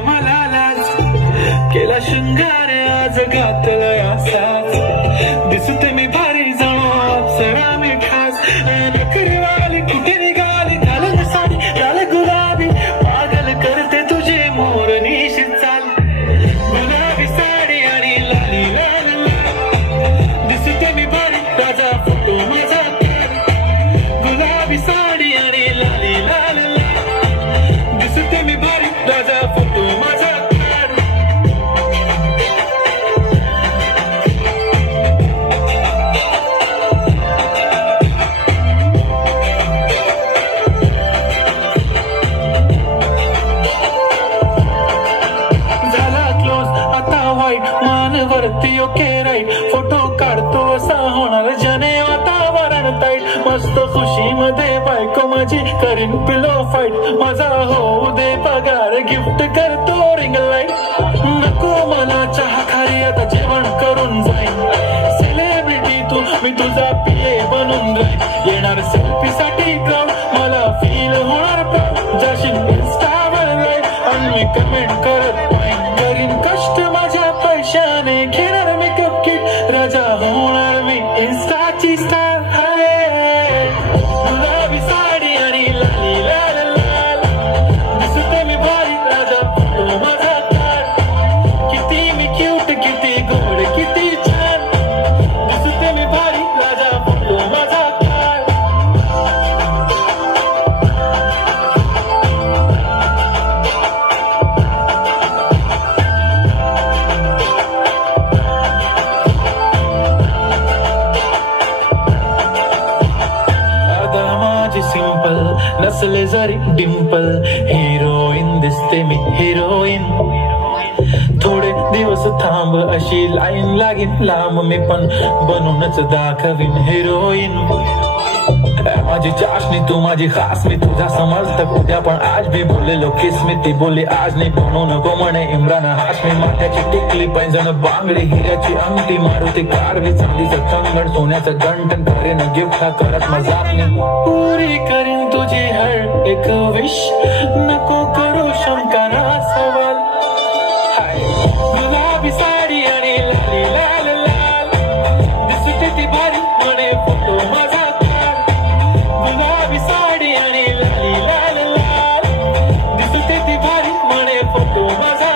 मला लाज केला शृंगार आज घातला असाच दिसते मी भारी जणू अप्सरा मी खास नखरेवाली कुठे निघाली घालून साडी लाल गुलाबी पागल करते तुझे मोर निशित चाल गुलाबी साडी आणि लाली लाल लाल दिसते मी भारी राजा फोटो माझा गुलाबी साडी आणि लाली लाल लाल दिसते मी भारी राजा फोटो माझा वरती ओके राईट फोटो काढतो असा होणार जने वातावरण ताईट मस्त खुशी मध्ये बायको माझी करीन पिलो फाईट माझा होऊ दे पगार गिफ्ट करतो रिंग लाईट नको मला चहा खारी आता जेवण करून जाईन सेलिब्रिटी तू मी तुझा पीए बनून राहीन येणार सेल्फी साठी क्राऊड मला फील होणार प्राऊड जाशील इंस्टावर लाईव्ह आणि मी कमेंट करत पाहिन करीन कष्ट माझ्या पैशाने घेणार मेकअप किट राजा होणार मी इंस्टाची स्टार गुलाबी साडी आणि लाली लाल लाल दिसते मी भारी राजा फोटो माझा काढ किती मी क्यूट किती गोड किती छान दिसते मी भारी राजा फोटो माझा सिंपल नसले जरी डिंपल हिरोईन दिसते मी हिरोईन थोडे दिवस थांब अशी लाईन लागीन लांब मी पण बनूनच दाखवीन हिरोईन माझी चाशनी तू माझी खास मी तुझा समजत उद्या पण आज भी बोललेलो किस मी ती बोलली आज नाही बनू नको म्हणे इम्रान हाशमी माथ्याची टिकली पैंजण बांगडी हिऱ्याची अंगठी मारुती कारवी चांदीचं कंगण सोन्याचं गंटन करेन गिफ्ट हा करत मजाक पुरी करीन तुझी हर एक विश नको करू शंका ना सवाल गुलाबी साडी आणि लाली लाल लाल दिसते ती भारी म्हणे फोटो माझा गुलाबी साडी आणि लाली लाल लाल दिसते ती भारी म्हणे फोटो माझा